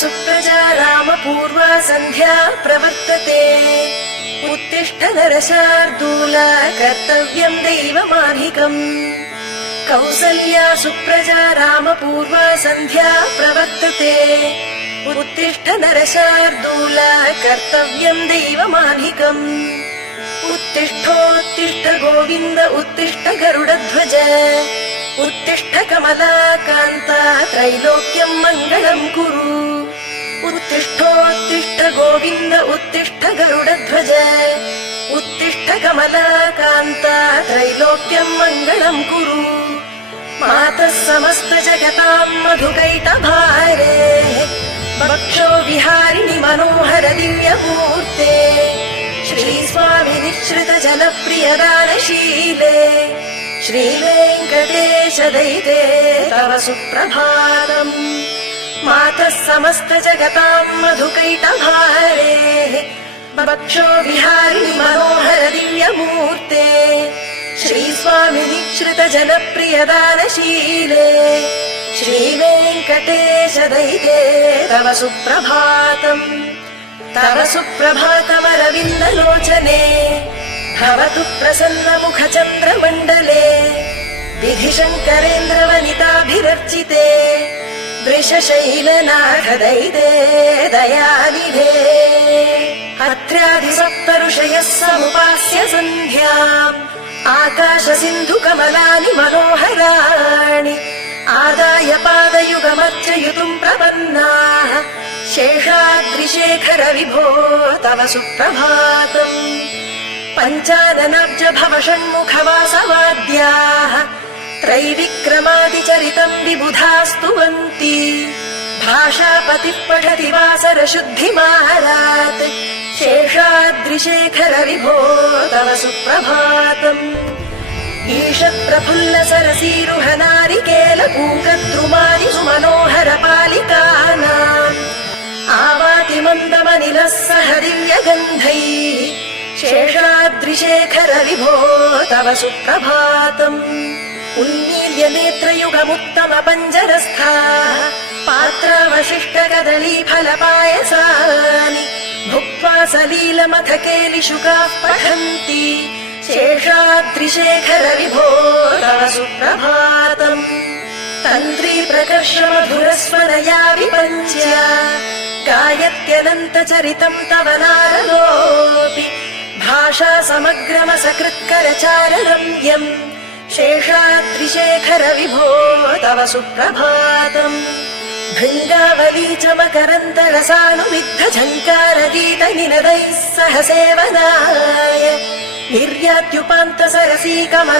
सुप्रजा रामपूर्वा सन्ध्या प्रवर्तते। उत्तिष्ठ नरशार्दूल कर्तव्यम् दैवमाधिकम्। कौसल्या सुप्रजा रामपूर्वा सन्ध्या प्रवर्तते। उत्तिष्ठ नरशार्दूल कर्तव्यम् दैवमाधिकम्। उत्तिष्ठोत्तिष्ठ गोविन्द उत्तिष्ठ गरुडध्वज। उत्तिष्ठ कमलाकान्ता त्रैलोक्यम् मङ्गलम् कुरु। उत्तिष्ठोत्तिष्ठ गोविन्द उत्तिष्ठ गरुडध्वज। उत्तिष्ठ कमलाकान्ता त्रैलोक्यम् मङ्गलम् कुरु। मातः समस्त जगताम् मधुकैटभारे। वक्षो विहारिणि मनोहर दिव्यमूर्ते। श्रीस्वामिनि श्रित जनप्रियदानशीले। श्रीवेङ्कटेश दयिते तव सुप्रभातम्। मातः समस्त जगताम् मधुकैटभारे। वक्षो विहारिणि मनोहर दिव्यमूर्ते। श्रीस्वामिनि श्रित जनप्रियदानशीले। श्रीवेङ्कटेश दयिते तव सुप्रभातम्। तव सुप्रभातमरविन्दलोचने। भवतु प्रसन्नमुख चन्द्रमण्डले। विधिशङ्करेन्द्रवनिताभिरर्चिते। वृषशैलनाथ दयिते दयानिधे। अत्र्यादिसप्तऋषयः समुपास्य सन्ध्याम्। आकाश सिन्धु कमलानि मनोहराणि। आदाय पादयुगमर्चयितुम् प्रपन्नाः। शेषाद्रिशेखर विभो तव सुप्रभातम्। पञ्चाननाब्ज भव षण्मुखवासवाद्याः। त्रैविक्रमादिचरितम् विबुधास्तुवन्ति। भाषापतिः पठति वासर शुद्धिमाहारात्। शेषाद्रिशेखर विभो तव सुप्रभातम्। ईषत् प्रफुल्ल सरसीरुह नारिकेल पूकद्रुमादि सुमनोहर पालिकानाम्। आवाति मन्दमनिलः सह दिव्यगन्धैः। शेषाद्रिशेखर विभो तव सुप्रभातम्। उन्मील्य नेत्रयुगमुत्तम पञ्जरस्थाः। पात्रावशिष्ट कदलीफलपायसानि। भुक्त्वा सलीलमथकेलिशुकाः पठन्ति। शेषाद्रिशेखर विभो तव सुप्रभातम्। तन्त्री प्रकर्ष मधुरस्वरया विपञ्च्य। गायत्यनन्तचरितम् तव नारदोऽपि। भाषा समग्रमसकृत्करचाररम्यम्। शेषाद्रिशेखर विभो तव सुप्रभातम्। भृङ्गावली च मकरन्दरसानुविद्ध झङ्कार गीत निनदैः सह सेवनाय। निर्यात्युपान्त सरसी कमल